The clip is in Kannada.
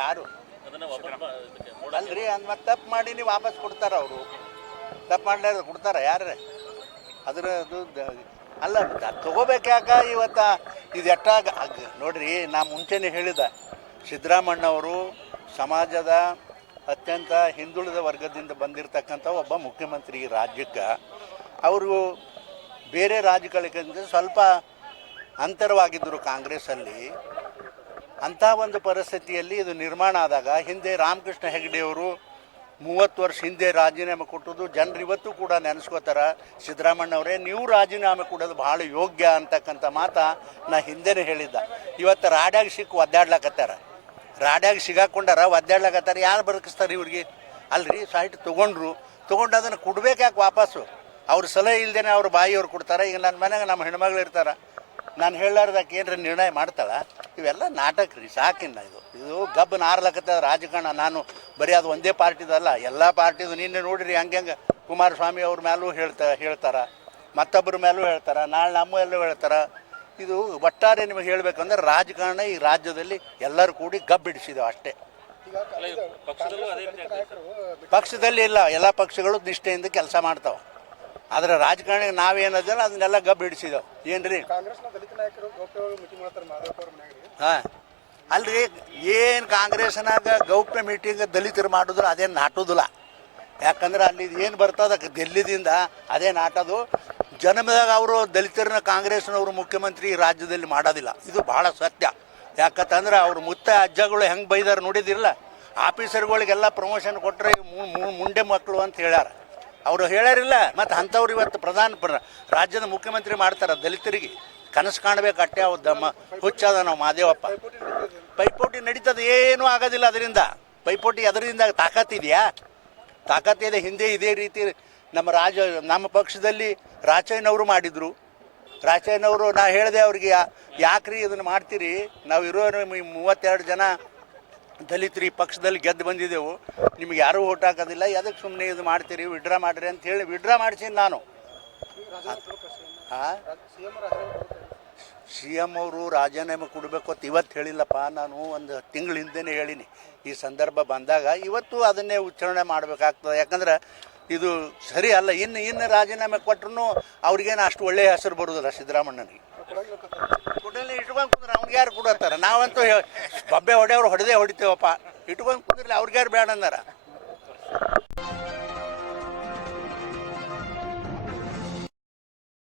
ಯಾರು? ಅಲ್ರಿ ಅಂದ್ ಮತ್ತೆ ತಪ್ಪು ಮಾಡಿ ನೀವು ವಾಪಸ್ ಕೊಡ್ತಾರ ಅವರು. ತಪ್ಪು ಮಾಡ್ಲಾರ ಕೊಡ್ತಾರ ಯಾರ್ರೆ? ಅದ್ರ ಅದು ಅಲ್ಲ ತಗೋಬೇಕು ತಗೋಬೇಕಾಕ ಇವತ್ತ? ಇದು ಎಟ್ಟಾಗ ಅಗ್- ನೋಡ್ರಿ ನಾ ಮುಂಚೆನೆ ಹೇಳಿದ ಸಿದ್ದರಾಮಣ್ಣವರು ಸಮಾಜದ ಅತ್ಯಂತ ಹಿಂದುಳಿದ ವರ್ಗದಿಂದ ಬಂದಿರತಕ್ಕಂಥ ಒಬ್ಬ ಮುಖ್ಯಮಂತ್ರಿ ಈ ರಾಜ್ಯಕ್ಕೆ ಅವರು ಬೇರೆ ರಾಜ್ಯಗಳಿಗಿಂತ ಸ್ವಲ್ಪ ಅಂತರವಾಗಿದ್ದರು ಕಾಂಗ್ರೆಸ್ಸಲ್ಲಿ. ಅಂಥ ಒಂದು ಪರಿಸ್ಥಿತಿಯಲ್ಲಿ ಇದು ನಿರ್ಮಾಣ ಆದಾಗ ಹಿಂದೆ ರಾಮಕೃಷ್ಣ ಹೆಗಡೆಯವರು ಮೂವತ್ತು ವರ್ಷ ಹಿಂದೆ ರಾಜೀನಾಮೆ ಕೊಟ್ಟದ್ದು, ಜನರು ಇವತ್ತು ಕೂಡ ನೆನೆಸ್ಕೋತಾರ ಸಿದ್ದರಾಮಣ್ಣವರೇ ನೀವು ರಾಜೀನಾಮೆ ಕೊಡೋದು ಭಾಳ ಯೋಗ್ಯ ಅಂತಕ್ಕಂಥ ಮಾತ ನಾ ಹಿಂದೆನೇ ಹೇಳಿದ್ದ. ಇವತ್ತು ರಾಡ್ಯಾಗ ಸಿಕ್ಕು ಒದ್ದಾಡ್ಲಕತ್ತಾರ. ರಾಡ್ಯಾಗ ಸಿಗಾಕೊಂಡಾರ ಒದ್ದಾಡ್ಲಕತ್ತಾರ, ಯಾರು ಬದುಕಿಸ್ತಾರೆ ಇವ್ರಿಗೆ? ಅಲ್ರಿ ಸೈಟ್ ತೊಗೊಂಡ್ರು, ತೊಗೊಂಡು ಅದನ್ನು ಕೊಡ್ಬೇಕು ಯಾಕೆ ವಾಪಸ್ಸು? ಅವ್ರ ಸಲಹೆ ಇಲ್ದೇನೆ ಅವ್ರ ಬಾಯಿಯವ್ರು ಕೊಡ್ತಾರೆ, ಈಗ ನನ್ನ ಮನೆಗೆ ನಮ್ಮ ಹೆಣ್ಮಗಳು ಇರ್ತಾರೆ. ನಾನು ಹೇಳಾರ್ದಕ್ಕೆ ಏನ್ರ ನಿರ್ಣಯ ಮಾಡ್ತಾಳ? ಇವೆಲ್ಲ ನಾಟಕ ರೀ ಸಾಕಿನ್ನ ಇದು. ಇದು ಗಬ್ಬ ನಾರ್ಲಕತ್ತ ರಾಜಕಾರಣ. ನಾನು ಬರೀ ಅದು ಒಂದೇ ಪಾರ್ಟಿದಲ್ಲ ಎಲ್ಲ ಪಾರ್ಟಿದು ನಿನ್ನೆ ನೋಡಿರಿ ಹಂಗೆ ಕುಮಾರಸ್ವಾಮಿ ಅವ್ರ ಮೇಲೂ ಹೇಳ್ತಾ ಹೇಳ್ತಾರ. ಮತ್ತೊಬ್ಬರ ಮೇಲೂ ಹೇಳ್ತಾರ ನಾಳೆ ನಮ್ಮ ಎಲ್ಲೂ ಹೇಳ್ತಾರ. ಇದು ಒಟ್ಟಾರೆ ನಿಮಗೆ ಹೇಳಬೇಕಂದ್ರೆ ರಾಜಕಾರಣ ಈ ರಾಜ್ಯದಲ್ಲಿ ಎಲ್ಲರೂ ಕೂಡಿ ಗಬ್ಬಿಡಿಸಿದೆವು ಅಷ್ಟೇ. ಪಕ್ಷದಲ್ಲಿ ಇಲ್ಲ ಎಲ್ಲ ಪಕ್ಷಗಳು ನಿಷ್ಠೆಯಿಂದ ಕೆಲಸ ಮಾಡ್ತಾವೆ. ಆದರೆ ರಾಜಕಾರಣಿಗೆ ನಾವೇನದಲ್ಲ ಅದನ್ನೆಲ್ಲ ಗಬ್ಬ ಹಿಡಿಸಿದೆವು. ಏನ್ರಿ? ಕಾಂಗ್ರೆಸ್ನ ದಲಿತ ನಾಯಕರು ಗೌಪ್ಯವಾಗಿ ಮೀಟಿಂಗ್ ಮಾಡ್ತಾರೆ ಮಾಧವಪ್ಪ ಅವ್ರ ಮನೆಯಾಗ ಹಾಂ. ಅಲ್ರಿ ಏನು ಕಾಂಗ್ರೆಸ್ನಾಗ ಗೌಪ್ಯ ಮೀಟಿಂಗ್ ದಲಿತರು ಮಾಡಿದ್ರು ಅದೇನು ನಾಟೋದಿಲ್ಲ. ಯಾಕಂದ್ರೆ ಅಲ್ಲಿ ಏನು ಬರ್ತದ ಗೆಲ್ಲಿದಿಂದ ಅದೇ ನಾಟೋದು. ಜನ್ಮದಾಗ ಅವರು ದಲಿತರನ್ನ ಕಾಂಗ್ರೆಸ್ನವರು ಮುಖ್ಯಮಂತ್ರಿ ಈ ರಾಜ್ಯದಲ್ಲಿ ಮಾಡೋದಿಲ್ಲ. ಇದು ಭಾಳ ಸತ್ಯ. ಯಾಕಂತಂದ್ರೆ ಅವ್ರ ಮುತ್ತ ಅಜ್ಜಗಳು ಹೆಂಗೆ ಬೈದಾರ ನೋಡಿದಿರಲ್ಲ? ಆಫೀಸರ್ಗಳಿಗೆಲ್ಲ ಪ್ರಮೋಷನ್ ಕೊಟ್ಟರೆ ಮುಂಡೆ ಮಕ್ಕಳು ಅಂತ ಹೇಳ್ಯಾರ. ಅವರು ಹೇಳ್ಯಾರಿಲ್ಲ. ಮತ್ತು ಅಂಥವ್ರು ಇವತ್ತು ಪ್ರಧಾನ ಪ್ರ- ರಾಜ್ಯದ ಮುಖ್ಯಮಂತ್ರಿ ಮಾಡ್ತಾರೆ ದಲಿತರಿಗೆ. ಕನಸು ಕಾಣಬೇಕು ಅಟ್ಟೆ ದಮ್ಮ ಹುಚ್ಚದ ನಾವು ಮಾದೇವಪ್ಪ. ಪೈಪೋಟಿ ನಡೀತದೆ, ಏನೂ ಆಗೋದಿಲ್ಲ ಅದರಿಂದ. ಪೈಪೋಟಿ ಅದರಿಂದ ತಾಕತ್ತಿದೆಯಾ ತಾಕತ್ತಿದೆ ಹಿಂದೆ ಇದೇ ರೀತಿ ನಮ್ಮ ರಾಜ, ನಮ್ಮ ಪಕ್ಷದಲ್ಲಿ ರಾಚಯ್ಯನವರು ಮಾಡಿದರು. ರಾಚಯ್ಯನವರು ನಾ ಹೇಳಿದೆ ಅವ್ರಿಗೆ ಯಾಕ್ರಿ ಇದನ್ನು ಮಾಡ್ತೀರಿ? ನಾವು ಇರೋ ಮೂವತ್ತೆರಡು ಜನ ದಲಿತರು ಈ ಪಕ್ಷದಲ್ಲಿ ಗೆದ್ದು ಬಂದಿದ್ದೆವು. ನಿಮ್ಗೆ ಯಾರೂ ಓಟ್ ಹಾಕೋದಿಲ್ಲ. ಎದಕ್ಕೆ ಸುಮ್ಮನೆ ಇದು ಮಾಡ್ತೀರಿ ವಿಡ್ರಾ ಮಾಡಿರಿ ಅಂತ ಹೇಳಿ ವಿಡ್ರಾ ಮಾಡ್ಸೀನಿ ನಾನು. ಸಿ ಎಂ ಅವರು ರಾಜೀನಾಮೆ ಕೊಡಬೇಕು ಅಂತ ಇವತ್ತು ಹೇಳಿಲ್ಲಪ್ಪ. ನಾನು ಒಂದು ತಿಂಗಳ ಹಿಂದೆನೇ ಹೇಳಿನಿ. ಈ ಸಂದರ್ಭ ಬಂದಾಗ ಇವತ್ತು ಅದನ್ನೇ ಉಚ್ಚಾರಣೆ ಮಾಡಬೇಕಾಗ್ತದೆ. ಯಾಕಂದ್ರೆ ಇದು ಸರಿ ಅಲ್ಲ. ಇನ್ನು ಇನ್ನು ರಾಜೀನಾಮೆ ಕೊಟ್ಟರು ಅವ್ರಿಗೇನು ಅಷ್ಟು ಒಳ್ಳೆಯ ಹೆಸರು ಬರೋದಿಲ್ಲ ಸಿದ್ದರಾಮಣ್ಣನಿಗೆ ಕೊಡಲಿ ಇಟ್ಕೊಂಡು ಕುಂದ್ರೆ ಅವ್ನಿಗೆ ಯಾರು ಕೊಡತ್ತಾರ? ನಾವಂತೂ ಹೇ- ಬಬ್ಬೆ ಹೊಡೆಯವ್ರು ಹೊಡೆದೇ ಹೊಡಿತೇವಪ್ಪ. ಇಟ್ಕೊಂಡು ಕುಂದ್ರಲಿ ಅವ್ರಿಗೆ ಯಾರು ಬೇಡ ಅಂದಾರ